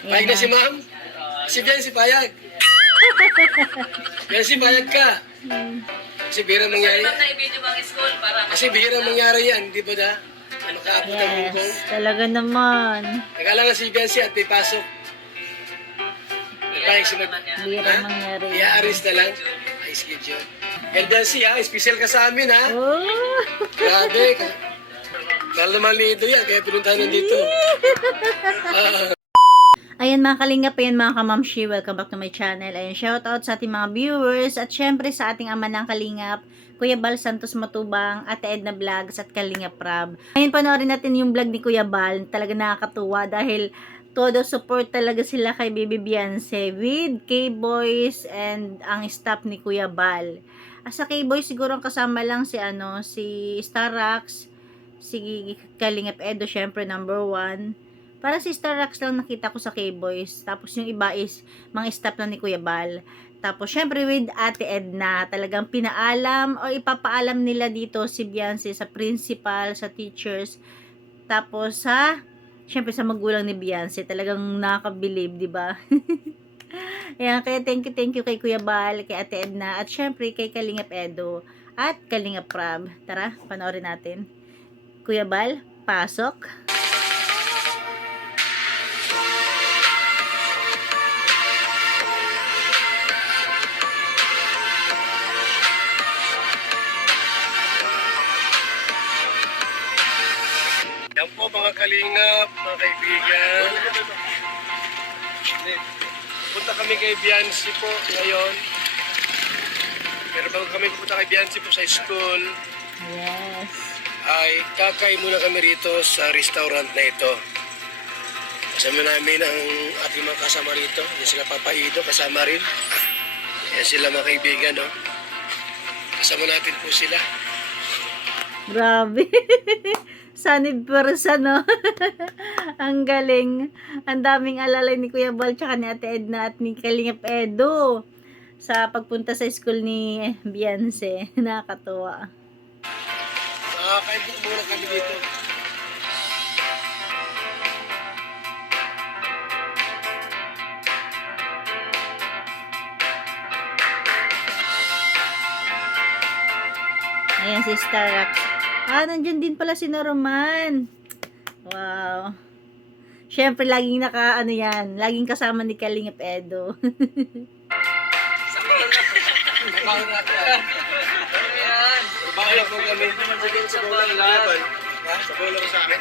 Payag na si ma'am? Si Bian, si Payag. Bian, si Payag ka. Kasi bihirang mangyari. Kasi bihirang mangyari yan, di ba na? Na makaabot ng Hong Kong. Yes, talaga naman. Nagkala si Bian si at may pasok. Nagpayag si Mag... Bihirang mangyari. I-arrest na lang. Ay, schedule. Eldancy ha, special ka sa amin ha. Oh! Grabe. Mahal naman nito yan, kaya pinuntahan nandito. Ayan mga kalingap, ayan mga kamamshi, welcome back to my channel. Ayan, shoutout sa ating mga viewers at syempre sa ating ama ng kalingap, Kuya Bal Santos Matubang, Ate Edna Vlogs at Kalingap Rab. Ngayon panoorin natin yung vlog ni Kuya Bal, talaga nakakatuwa dahil todo support talaga sila kay Baby Beyonce with K-Boys and ang staff ni Kuya Bal. Sa K-Boys siguro ang kasama lang si Starax, si Kalingap Edo syempre number 1. Para si Starax lang nakita ko sa K-Boys. Tapos yung iba is mga staff lang ni Kuya Bal. Tapos syempre with Ate Edna, talagang pinaalam o ipapaalam nila dito si Beyonce sa principal, sa teachers. Tapos syempre sa magulang ni Beyonce, talagang nakakabilib, di ba? Ayan, kaya thank you kay Kuya Bal, kay Ate Edna, at syempre kay Kalingap Edo at Kalingap Rab. Tara, panoorin natin. Kuya Bal, pasok. Yan po mga kalingap, mga kaibigan. Punta kami kay Beyonce po ngayon. Pero bago kami pupunta kay Beyonce po sa school, Yes. ay kakain muna kami rito sa restaurant na ito. Kasama namin ang ating mga kasama rito. Yan sila Papa Ido, kasama rin. Yan sila mga kaibigan, no? Kasama natin po sila. Grabe. Sanib person, no? Ang galing. Ang daming alalay ni Kuya Bal tsaka ni Ate Edna at ni Kalingap Edo sa pagpunta sa school ni Beyonce. Nakakatuwa. Kain po muna kami dito. Ayan si Starax. Nandyan din pala si Norman. Wow. Siyempre, laging laging kasama ni Kalingap Edo. Trabaho natin. Trabaho po kami. Sa bawlan. Sa bawlan sa akin.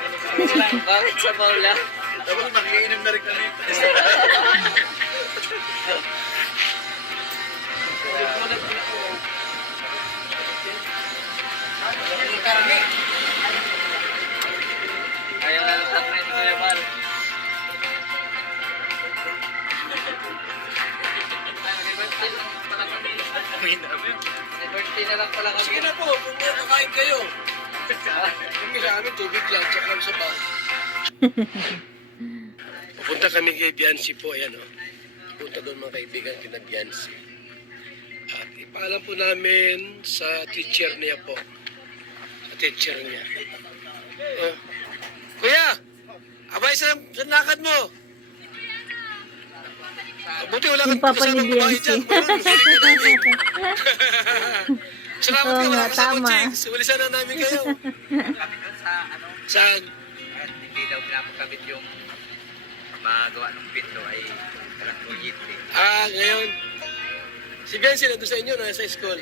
Bakit sa bola? Tapos nakikinom na rin kami. Ayaw na lang tatry ni Kuya Bal. Birthday na lang pala kami. Sige na po, kung kakain kayo. Kami sa amin, tubig lang, tsaka sa bawal. Pupunta kami kay Beyonce po, ayan o. Pupunta doon mga kaibigan kina Beyonce. At ipaalam po namin sa teacher niya po. Sa teacher niya. Kuya! Abay sa lakad mo! Buti wala Yung kang papa ni kasamang babae Beyonce. dyan. Parang feeling ka namin. Salamat Oo ka, wala nga, kasama tama. chicks. Ulisan na namin kayo. Kami doon sa Saan? hindi daw pinapakabit yung magawa ng pinto ay walang kuryente. Ngayon. Si Beyonce na doon sa inyo, na sa school.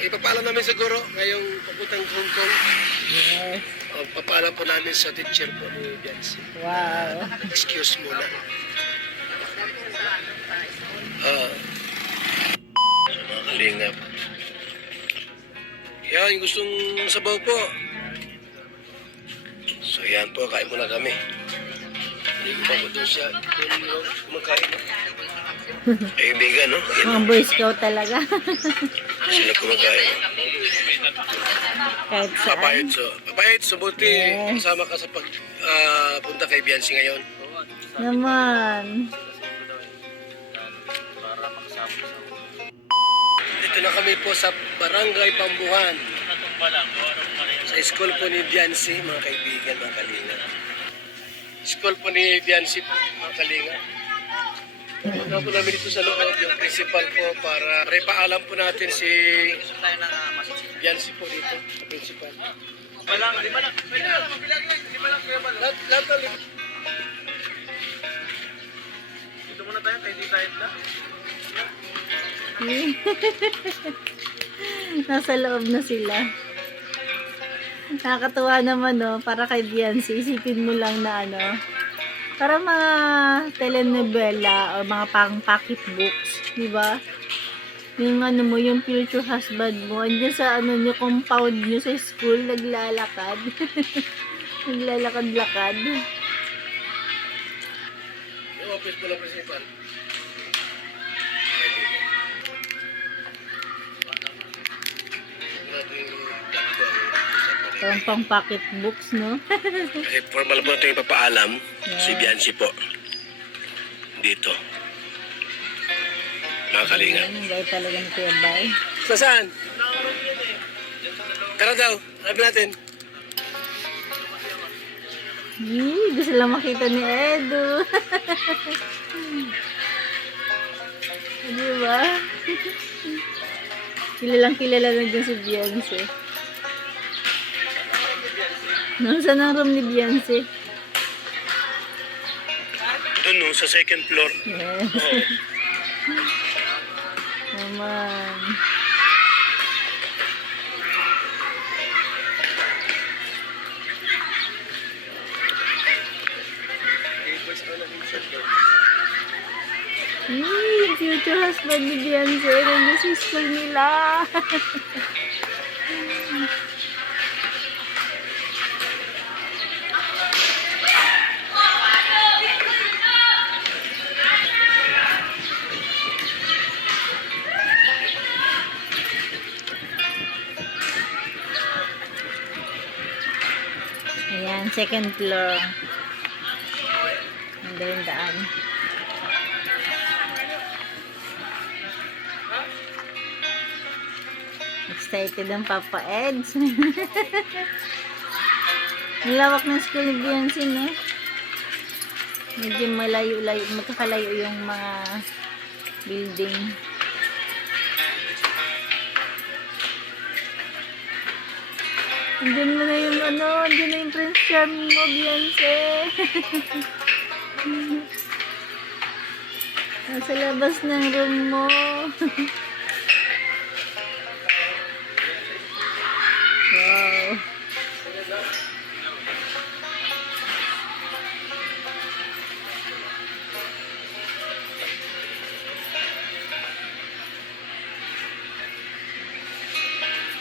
Ipapaalam namin siguro ngayong papuntang Hong Kong. Yes. Papaalam po namin sa teacher po ni Beyonce. Wow. Excuse muna. Mga kalingap. Yan, yung gustong sabaw po. So yan po, kain muna kami. Hindi ko pa po doon siya. Doon kumakain. Kaibigan, no? Yan, Mga Boy Scout talaga. sila kumakain. Kahit Papayat saan. Papayat so buti Yes. kasama ka sa punta kay Beyonce ngayon. Naman. Dito na kami po sa Barangay Pambuhan. Sa school po ni Beyonce, mga kaibigan, mga kalinga. school po ni Biancy po, mga kalinga. Punta po namin dito sa loob yung principal po para paalam po natin si Gusto tayo ng masisip. Biancy po dito, sa principal. Malang, di ba lang? Pwede lang, mabilang yan. Di ba lang, kuya ba? Lahat ng Dito muna tayo, kay di tayo na. Nasa loob na sila. Nakakatuwa naman, no? Para kay Biancy, isipin mo lang na ano, para mga telenovela o mga pang pocket books, di ba? Yung ano mo, yung future husband mo, andyan sa ano nyo, compound nyo sa school, naglalakad. Naglalakad-lakad. yung office po ng principal. Parang pang pocket books, no? Kasi formal po ito yung papaalam, si Biancy po. Dito. Mga kalinga. Ang gaya talaga ni Kuya Bay. Saan? Tara daw, hanapin natin. Gusto lang makita ni Edu. Di ba? Kilalang kilala na dyan si Beyonce. Nasaan ang room ni Beyonce? Doon no, sa second floor. Yes. Oo. Naman. Yung future husband ni Beyonce, nandiyan sa school nila. Ayan, second floor. Ang yung daan. Excited ang Papa Eds. Malawak ng school ni Beyonce, no? Medyo malayo-layo, magkakalayo yung mga building. Andun mo na yung ano, andun na yung Prince Charming mo, Beyonce. Nasa labas ng room mo. Wow.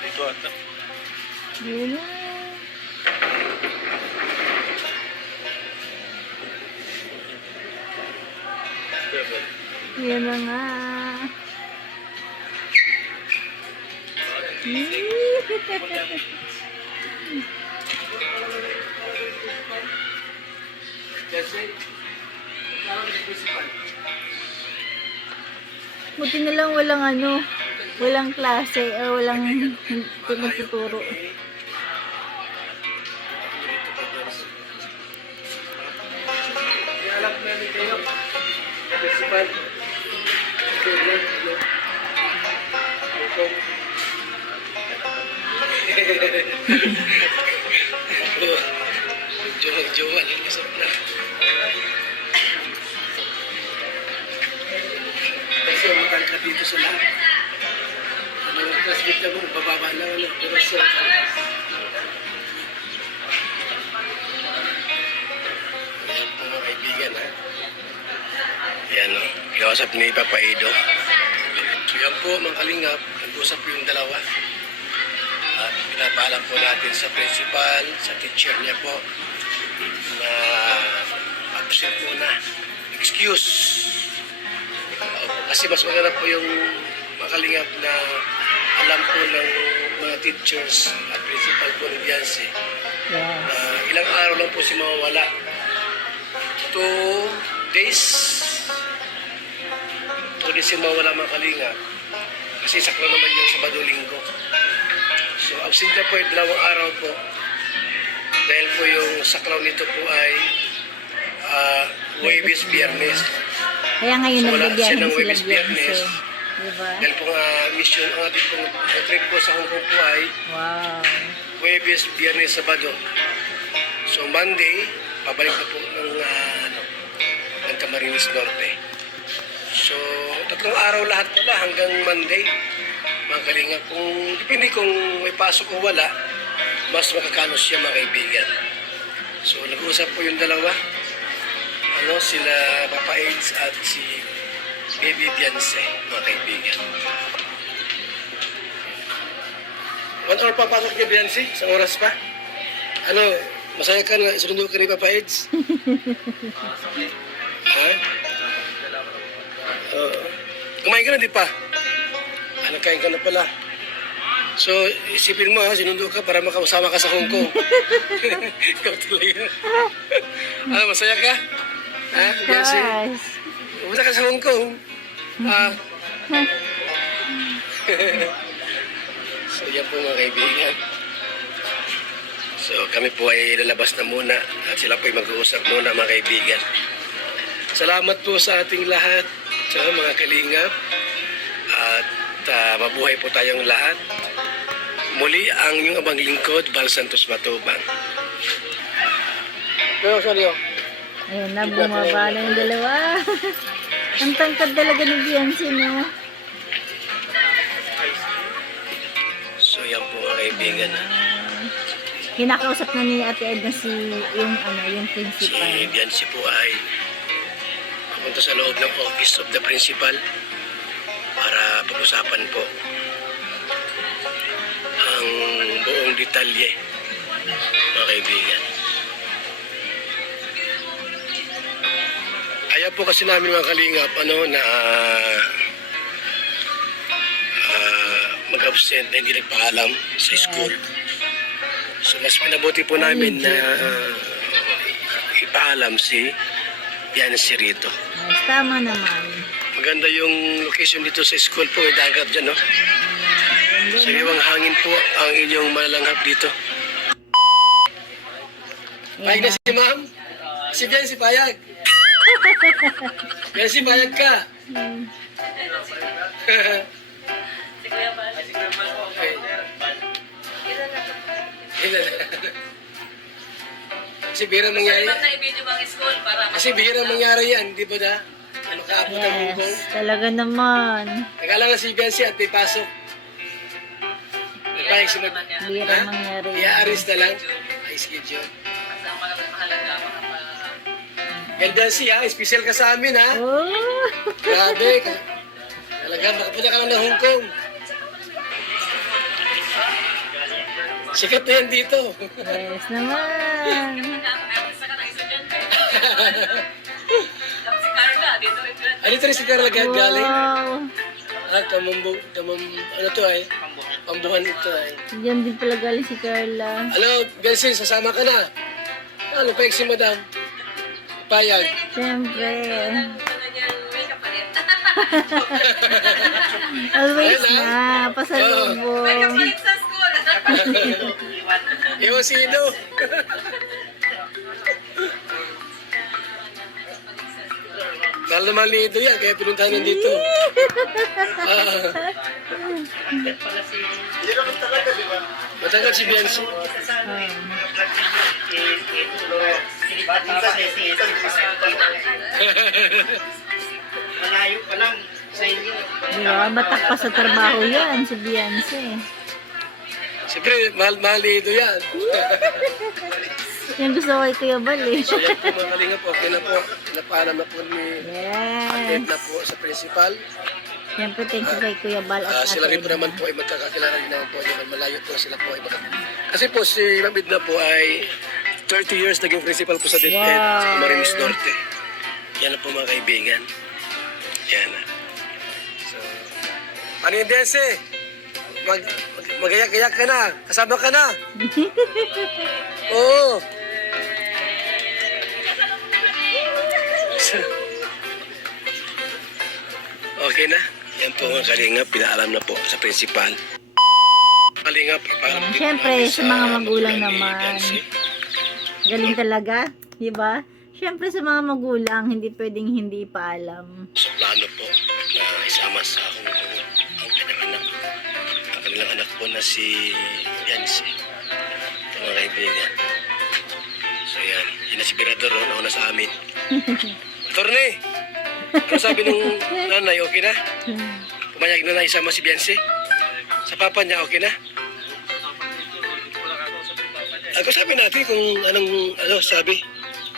Dito ata. Yun na. Yan na nga. Buti na lang walang ano, walang klase, walang nagtuturo. Alam namin kayo. Principal. Jowa lang isap na. Kasi matangka dito sa lahat. Mga classmate ka mo, bababa lang ano. Pero sa ayan po mga kaibigan ha. Ayan o. Kausap ni Papa Edo. So yan po mga kalingap. Nag-usap po yung dalawa. At pinapaalam po natin sa principal, sa teacher niya po na absent muna. Excuse. Kasi mas maganda po yung makalingap na alam po ng mga teachers at principal po ni Beyonce. Yeah. Ilang araw lang po si mawawala. 2 days. 2 days si mawawala mga kalingap. Kasi sakto naman yung Sabado-Linggo. So, absent na po yung 2 araw po. Dahil po yung saklaw nito po ay Huwebes, Biyernes. Kaya ngayon So, wala nagbibiyahe siya ng sila Huwebes, Biyernes Biyernes. eh. Diba? Dahil po nga mission, ang ating pong trip po sa Hong Kong po ay Wow. Huwebes, Biyernes, Sabado. So Monday, pabalik na po ng Camarines Norte. So, 3 araw lahat pala hanggang Monday. Mga kalinga, depende kung may pasok o wala, mas makakano siya mga kaibigan. So, nag-uusap po yung dalawa. Sila Papa Aids at si Baby Beyonce, mga kaibigan. 1 hour pa pasok niya, Beyonce? Isang oras pa? Masaya ka na sunundo ka ni Papa Aids? Ha? Kumain ka na, di pa? Nagkain ka na pala. So, isipin mo sinundo ka para makasama ka sa Hong Kong. Ikaw tuloy yan. Masaya ka? Ha? Beyonce? Yes. Pumunta ka sa Hong Kong. So, yan po mga kaibigan. So, kami po ay lalabas na muna at sila po ay mag-uusap muna mga kaibigan. Salamat po sa ating lahat, sa mga kalingap. At mabuhay po tayong lahat. Muli ang inyong abang lingkod, Val Santos Matubang. Pero, sorry. Ayan na, bumaba na yung dalawa. Ang tangkad talaga ni Beyonce, no? So, yan po mga kaibigan. Kinakausap na ni Ate Edna yung Si principal. Beyonce po ay pumunta sa loob ng office of the principal para pag-usapan po ang buong detalye, mga kaibigan. Ayaw po kasi namin mga kalingap na mag-absent na hindi nagpaalam sa school. So mas pinabuti po namin na ipaalam si Beyonce rito. Yes, tama naman. Maganda yung location dito sa school po, may dagat dyan, no? Sariwang hangin po ang inyong malalanghap dito. Payag na si ma'am? Si Beyonce, payag. Beyonce, payag ka. Kasi bihira mangyari. Kasi bihira mangyari yan, di ba da? Makaabot ang Hong Kong. Yes, talaga naman. Nagkala nga si Beyonce at may pasok. Nagpahig si Bihira mangyari. I-arrest na lang. Ay, schedule. Yan Beyonce special ka sa amin ha. Oh! Grabe. Talaga, makapunta ka lang ng Hong Kong. Sikat na yan dito. Yes naman. Dito rin si Carla galing. Wow. Ano to ay? Pambuhan ito ay. Diyan din pala galing si Carla. Beyonce, sasama ka na. Payag si madam. Payag. Siyempre. Always Ayun, na. Pasalubong. Iwan si Ido. Mahal naman ni Ido yan, kaya pinuntahan nandito. Matagal si Beyonce. Malayo pa lang sa inyo. Diba? Batak pa sa trabaho yan, si Beyonce. Siyempre, mahal ni Ido yan. Yung gusto ko kay Kuya Bal eh. So yan po mga kalingap, okay na po. Napaalam na po ni Yes. na po sa principal. Siyempre, thank you kay Kuya Bal at Sila rin po Ate naman Edna. po ay magkakakilala rin naman po. Yung malayo po sila po ay kasi po si Ma'am Edna po ay 30 years naging principal po sa DepEd sa Camarines Norte. Yan na po mga kaibigan. Yan na. So, ano yung Beyonce? Magayak-gayak ka na. Kasama ka na. Oo. Okay na. Yan po mga kalingap. Pinaalam na po sa principal. Kalingap. Ipaalam din po Siyempre, namin sa mga magulang ni naman. Beyonce. Galing talaga, di ba? Syempre sa mga magulang, hindi pwedeng hindi paalam. Sa plano po na isama sa akong ang kanyang anak. Ang kanilang anak po na si Yancy. Ito mga kaibigan. So yan, yun na si Birador, nauna sa amin. Torne! Ano sabi ng nanay, okay na? Pumayag na na isama si Biancy? Sa papa niya, okay na? Ako sabi natin kung ano sabi.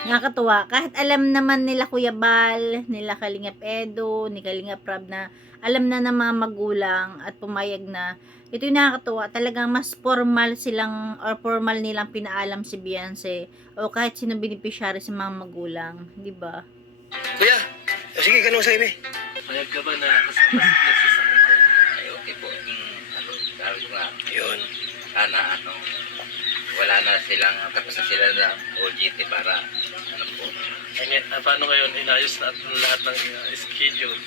Nakakatuwa. Kahit alam naman nila Kuya Bal, nila Kalingap Edo, ni Kalingap Rab na alam na ng mga magulang at pumayag na, ito yung nakakatuwa. Talagang mas formal silang or formal nilang pinaalam si Beyonce o kahit sino beneficiary sa mga magulang. Di ba? Kuya, sige ka naman sa imi. Payag ka ba na kasama si Jesse sa Hong Kong? Ay, okay po. Sabi ko nga, Yun. sana wala na silang, tapos na sila ng OJT para, po. Paano ngayon inayos na ang lahat ng schedule?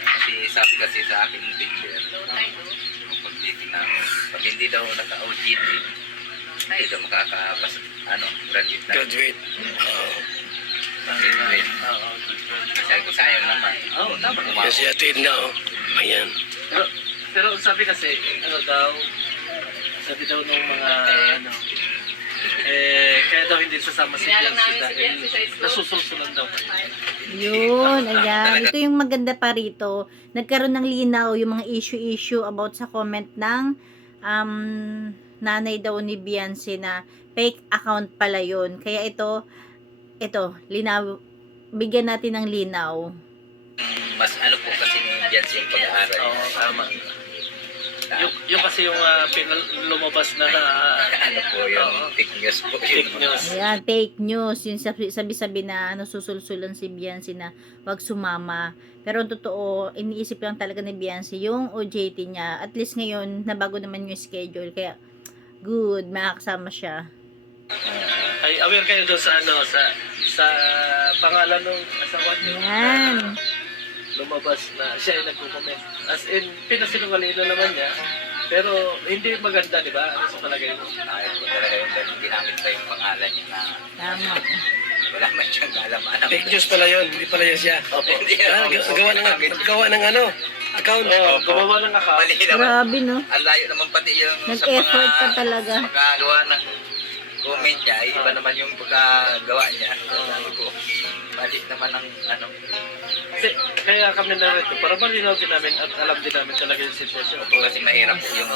Kasi sabi kasi sa aking picture, pag hindi daw naka-OJT, hindi daw makakapas, graduate na. Graduate. Graduate. Oo, good. Sabi ko, sayang naman. Oo, tama. Yan si Ate Edna, oh. Ayan. Pero sabi kasi, sabi daw nung mga, kaya daw hindi sasama si Biancy dahil nasusunod daw. Yun, ayan. Ito yung maganda pa rito. Nagkaroon ng linaw yung mga issue about sa comment ng nanay daw ni Beyonce na fake account pala yun. Kaya ito, linaw, bigyan natin ng linaw. Mas po kasi ni Biancy yung pag-aaral. Oo, tama. Yung kasi yung lumabas na Po yung Oo. fake news po. fake news. Ayan, fake news. Yung sabi-sabi na susulsulan si Beyonce na wag sumama. Pero ang totoo, iniisip lang talaga ni Beyonce yung OJT niya. At least ngayon, nabago naman yung schedule. Kaya, good, makakasama siya. Ay, aware kayo doon sa pangalan ng asawa niyo. Ayan. Lumabas na siya ay nagko-comment. As in, pinasinungaling na naman niya. Pero hindi maganda, di ba? Ano sa palagay mo? Ayun po talaga yung ginamit pa yung pangalan niya na Tama. wala man siyang alam-alam. Fake news pala yun. Hindi pala yan siya. Opo. Gawa ng account. Oo, gumawa ng account. Mali naman. Grabe, no? Ang layo naman pati yung Nag-effort pa talaga. sa pagkagawa ng comment niya. Iba naman yung pagkagawa niya. Sabi ko, mali naman ang Kaya kami na rito, para malinaw din namin at alam din namin talaga yung sitwasyon. kasi mahirap po yung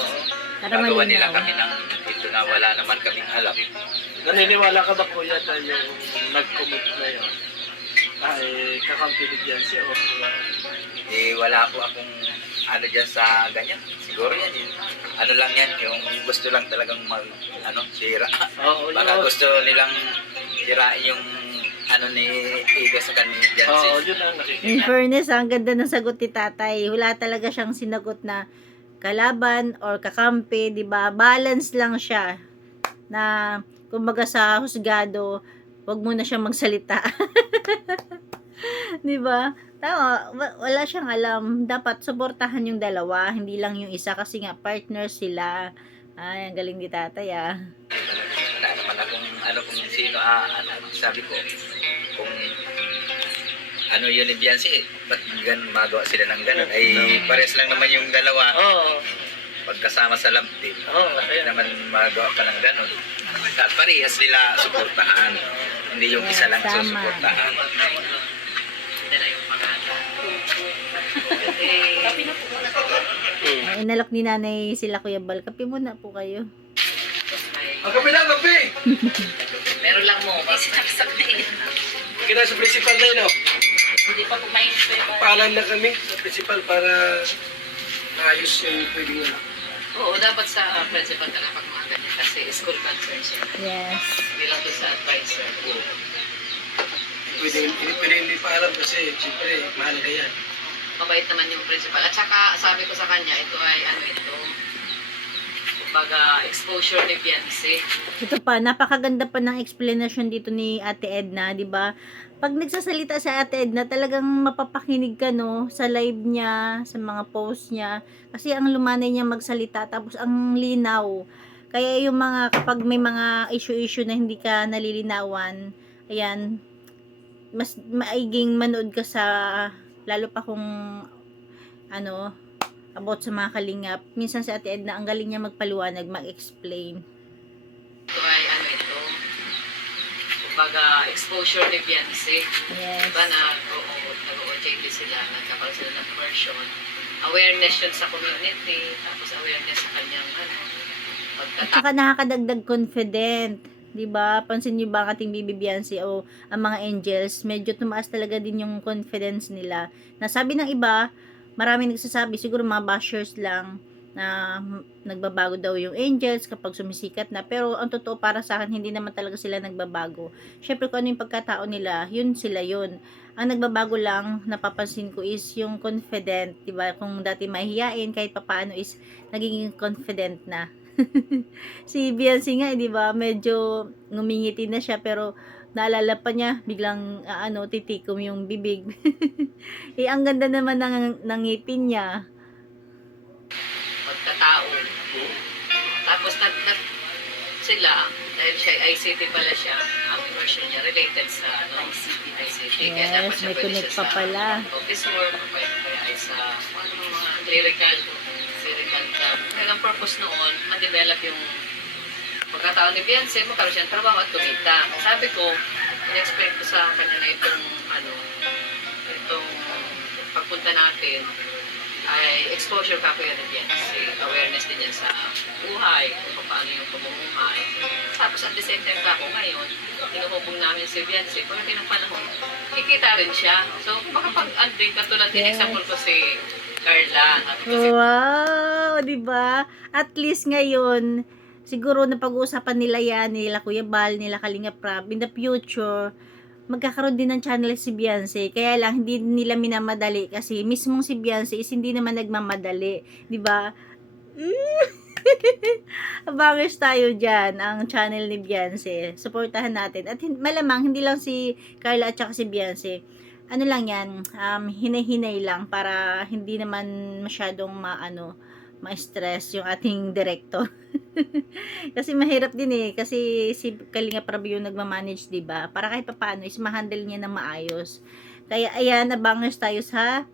Para gagawa nila malinaw. kami ng ito na wala naman kaming alam. Naniniwala ka ba kuya na yung nag-commit na yun ay kakampi ni Beyonce o Wala po akong dyan sa ganyan. Siguro yan yun. Ano lang yan, yung gusto lang talagang sira. Oo, Baka yun. gusto nilang sirain yung ni Iga sa kanil dyan. Oo, yun ang nakikita. In fairness, ang ganda ng sagot ni tatay. Wala talaga siyang sinagot na kalaban or kakampi, di ba? Balance lang siya. Na, kumbaga sa husgado, wag mo na siyang magsalita. Di ba? Tama, wala siyang alam. Dapat suportahan yung dalawa, hindi lang yung isa kasi nga partner sila. Ay, ang galing ni tatay ah. Wala naman akong kung sino sabi ko kung yun ni Beyonce, ba't magawa sila ng gano'n? Ay pares lang naman yung dalawa Oo. pagkasama sa love team. Oo, Bakit kaya. naman magawa pa ng gano'n? Parehas nila suportahan. Hindi yung isa lang Tama. susuportahan. Ay, inalok ni nanay sila Kuya Bal. Kape muna po kayo. Ang kape na, kape! Meron lang mo, kasi sabi Kina sa principal na yun, oh. hindi pa kumain ko yung Paalam na kami sa principal para maayos yung pwedeng ano. Oo, dapat sa principal talaga pag mga ganyan kasi school concern siya. Yes. Hindi lang doon sa advisor. Pwede hindi paalam kasi siyempre mahalaga yan. Mabait naman yung principal. At saka sabi ko sa kanya, ito ay kumbaga exposure ni Beyonce. Ito pa, napakaganda pa ng explanation dito ni Ate Edna, di ba? Pag nagsasalita si Ate Edna, talagang mapapakinig ka, no? Sa live niya, sa mga post niya. Kasi ang lumanay niya magsalita, tapos ang linaw. Kaya yung mga, kapag may mga issue-issue na hindi ka nalilinawan, ayan, mas maiging manood ka sa, lalo pa kung, ano, about sa mga kalingap. Minsan si Ate Edna, ang galing niya magpaliwanag, mag-explain. Ito ay ano ito, kumbaga exposure ni Beyonce. Yes. Diba nag-OJT sila, nagkakaroon sila ng version. Awareness yun sa community, tapos awareness sa kanyang pagtatapos. Tsaka nakakadagdag confident. 'Di ba? Pansin niyo ba ang ating Bibi Beyonce o ang mga angels, medyo tumaas talaga din yung confidence nila. Nasabi ng iba, marami nagsasabi, siguro mga bashers lang, na nagbabago daw yung angels kapag sumisikat na. Pero ang totoo para sa akin, hindi naman talaga sila nagbabago. Syempre kung ano yung pagkatao nila, yun sila yun. Ang nagbabago lang, napapansin ko, is yung confident. 'Di ba? Kung dati mahihiyain, kahit papaano is nagiging confident na. Si Beyonce nga, di ba, medyo ngumingiti na siya, pero naalala pa niya, biglang titikom yung bibig. Ang ganda naman ng ngipin niya. Pagkatao. Tapos sila, dahil siya ICT pala siya, ang version niya related sa ICT. Kaya dapat Yes, siya may pwede connect siya pa sa pala. office work, o kaya ay sa mga lyrical ka. Kaya ang purpose noon, ma-develop yung pagkatao ni Beyonce, magkaroon siya ng trabaho at kumita. Sabi ko, in-expect ko sa kanya na itong pagpunta natin ay exposure ka kuya ni Beyonce. Awareness din yan sa buhay, kung paano yung pamumuhay. Tapos at the same time ako ngayon, tinuhubong namin si Beyonce. Pagdating ng panahon, kikita rin siya. So, makapag-anding katulad din, example ko si Carla. Wow, 'di ba? At least ngayon, siguro na pag-uusapan nila yan, nila Kuya Bal, nila Kalinga Prab, in the future, magkakaroon din ng channel si Beyonce. Kaya lang hindi nila minamadali kasi mismong si Beyonce is hindi naman nagmamadali, 'di ba? Abangers tayo diyan ang channel ni Beyonce. Suportahan natin. At malamang hindi lang si Carla at saka si Beyonce. Ano lang yan, hinay-hinay lang para hindi naman masyadong ma-stress yung ating director. Kasi mahirap din kasi si Kalinga Prab yung nagmamanage, 'di ba? Para kahit papaano is ma-handle niya na maayos. Kaya ayan, abangers tayo sa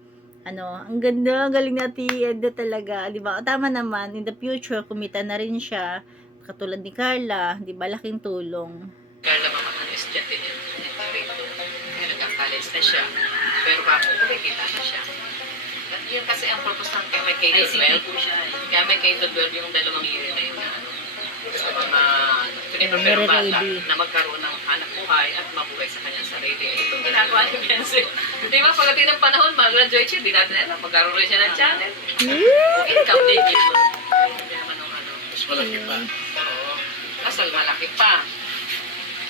ang ganda, ang galing natin Edna talaga, 'di ba? Tama naman, in the future kumita na rin siya katulad ni Carla, 'di ba? Laking tulong. Carla mamahan estudyante din dito. Kaya nagka-college na siya. Pero ako, kumikita na siya. At yun kasi ang purpose ng kaya may K-12. Kaya may K-12 yung 2 year na yun na gusto ko na piniprepare ang bata na magkaroon ng anak buhay at mabuhay sa kanyang sarili. Itong ginagawa ni Beyonce. Di ba, pagdating ng panahon, mag-graduate siya, di natin alam, magkaroon rin siya ng channel. O income din yun. Hindi naman Mas malaki pa. Oo. Kasal malaki pa.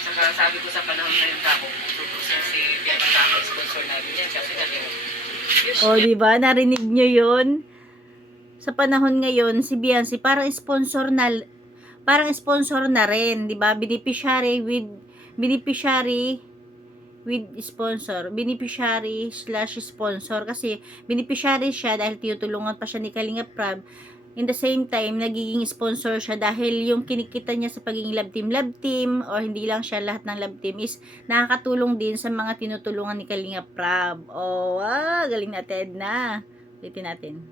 Saka sabi ko sa panahon ngayon ako, tutusin si Bianca Taco, sponsor namin yan kasi naging O, di ba? Narinig nyo yun? Sa panahon ngayon, si Beyonce parang sponsor na rin, di ba? Beneficiary / sponsor kasi beneficiary siya dahil tinutulungan pa siya ni Kalinga Prab. In the same time, nagiging sponsor siya dahil yung kinikita niya sa pagiging love team, or hindi lang siya, lahat ng love team is nakakatulong din sa mga tinutulungan ni Kalinga Prab. Oh, galing natin na. Ulitin natin.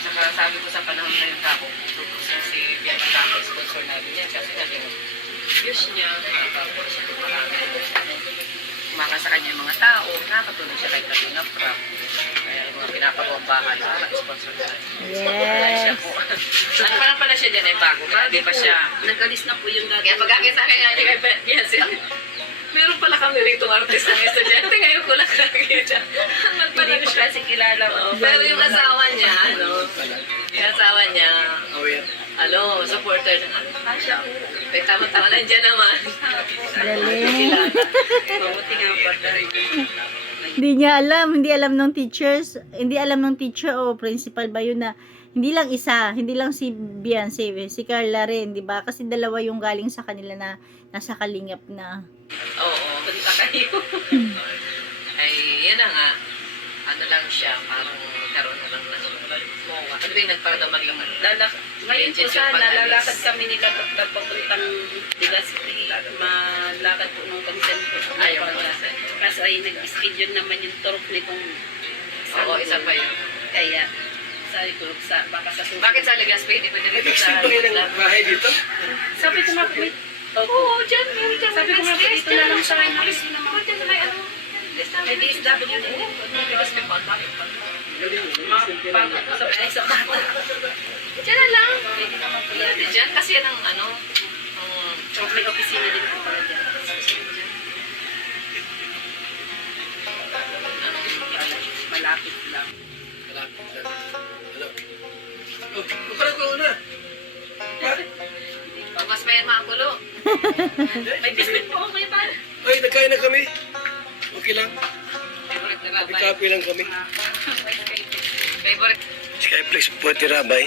Saka sabi ko sa panahon ngayon ako, tutusin si Bianca Taco, sponsor namin yan kasi naging views niya, nakakapos siya ng marami. Kumaka sa kanya yung mga tao, nakakatulong siya kay Kalinga Prab. Kaya yung mga pinapagawang bahay, sponsor na. Yes. Siya po. Ano pa lang pala siya dyan ay bago pa? Di ba siya? Nag-alis na po yung dati. Kaya pag-akit sa akin nga niya kay Beyonce, meron pala kami rito artist ng estudyante. Ngayon ko lang nakakita. Hindi ko kasi kilala. Pero yung asawa niya, yung asawa niya, supporter ng siya. Kaya tama-tama nandiyan naman. Galing. Mabuti nga pa rin. Hindi alam ng teacher o principal ba yun na hindi lang si Beyonce, si Carla rin, di ba? Kasi dalawa yung galing sa kanila na nasa kalingap na. Oo, punta kayo. Ay, yan na nga. Ano lang siya, parang karoon na lang Ano ba yung nagparada maging ano? Ngayon po sana, lalakad kami nila papuntang Legazpi. Malakad po nung consent po. Ayaw mo na sa Kasi ay nag-schedule naman yung turok nitong Oo, isa pa yun. Kaya, sabi ko, baka sa susunod. Bakit sa Legazpi? Hindi pwede rin Nag-extend sa... pa kayo ng bahay dito? Sabi ko nga po, Oo, dyan. Meron dyan. Sabi ko nga po, dito na lang sa akin. Dyan na may ano. May DSW. Legazpi pa. Bakit pa? Bago po sa bata. Dyan na lang. Pwede dyan. Kasi yan ang ano. May opisina din po pala dyan. Malapit lang. Malapit lang. Ano? Oh, parang ko na. Mas pa yan makakulo. May biscuit po ako kayo ba? Ay, nagkain na kami. Okay lang. Favorite na rabay. Nagkape lang kami. Favorite. Skyflex po tirabay.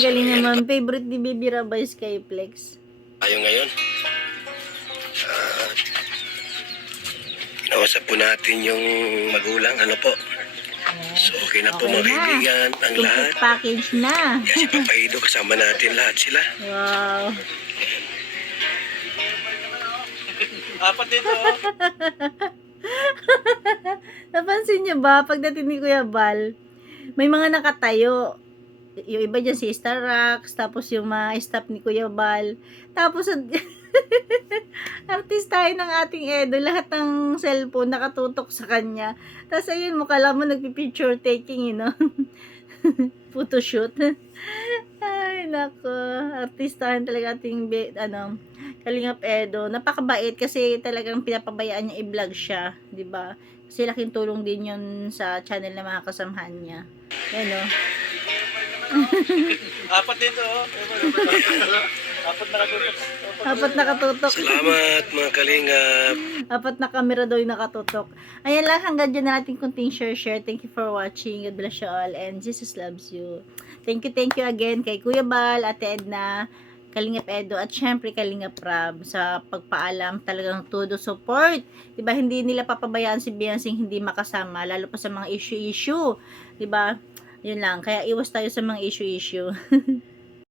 Galing naman. Favorite ni Baby Rabay Skyflex. Tayo ngayon. Kinausap po natin yung magulang. Ano po? So, okay na po Okay mga na. kaibigan. Ang lahat. Complete package na. Kaya si Papa Ido, kasama natin lahat sila. Wow. Apat dito. Oh. Napansin niyo ba, pagdating ni Kuya Bal, may mga nakatayo. Yung iba dyan si Starax, tapos yung mga staff ni Kuya Bal. Tapos, artistahin ng ating Edo, lahat ng cellphone nakatutok sa kanya. Tapos ayun, mukha lang mo nagpipicture taking, you know. Photoshoot. Ay, nako. Artistahin talaga ating, Kalingap Edo. Napakabait kasi talagang pinapabayaan niya i-vlog siya. 'Di ba? Kasi laking tulong din yun sa channel ng mga kasamahan niya. Ano? Apat dito. Oh. Apat nakatutok. Apat nakatutok. Salamat mga kalingap. Apat na camera daw yung nakatutok. Ayan lang, hanggang dyan na natin kunting share. Thank you for watching. God bless you all and Jesus loves you. Thank you again kay Kuya Bal, Ate Edna, Kalingap Edo, at syempre Kalingap Rab sa pagpaalam, talagang todo support. Diba, hindi nila papabayaan si Beyonce hindi makasama, lalo pa sa mga issue. Diba, yun lang. Kaya iwas tayo sa mga issue.